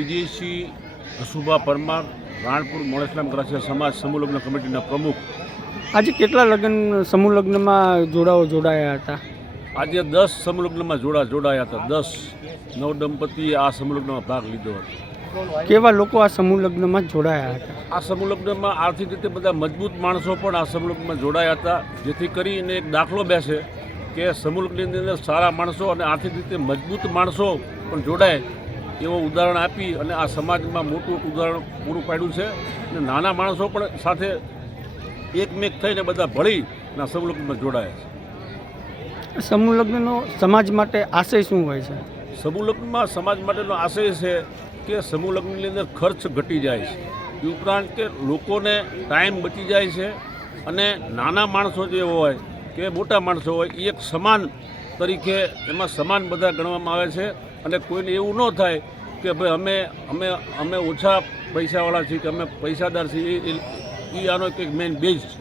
વિજયસિંહ અશુભા પરમાર, રાણપુર મોળેસલામ ગ્રાસીય સમાજ સમૂહ લગ્ન કમિટીના પ્રમુખ. આજે કેટલા સમૂહ લગ્નમાં જોડાયા હતા? આજે 10 સમૂહ લગ્નમાં જોડાયા હતા. 10 નવદંપતીએ આ સમૂહ લગ્નમાં ભાગ લીધો હતો. કેવા લોકો આ સમૂહ લગ્નમાં જોડાયા હતા? આ સમૂહ લગ્નમાં આર્થિક રીતે બધા મજબૂત માણસો પણ આ સમૂહ લગ્નમાં જોડાયા હતા, જેથી કરીને એક દાખલો બેસે કે સમૂહ લગ્નની અંદર સારા માણસો અને આર્થિક રીતે મજબૂત માણસો પણ જોડાય એવો ઉદાહરણ આપી અને આ સમાજમાં મોટું ઉદાહરણ પૂરું પાડ્યું છે. અને નાના માણસો પણ સાથે એકમેક થઈને બધા ભળીને સમૂહ લગ્નમાં જોડાયા છે. સમૂહ લગ્નનો સમાજ માટે આશય શું હોય છે? સમૂહ લગ્નમાં સમાજ માટેનો આશય છે કે સમૂહ લગ્નની અંદર ખર્ચ ઘટી જાય છે, એ ઉપરાંત કે લોકોને ટાઈમ બચી જાય છે અને નાના માણસો જે હોય કે મોટા માણસો હોય એ એક સમાન તરીકે એમાં સમાન બધા ગણવામાં આવે છે. અને કોઈને એવું ન થાય કે ભાઈ અમે ઓછા પૈસાવાળા છીએ કે અમે પૈસાદાર છીએ. એ આનો એક મેઇન બેઝ છે.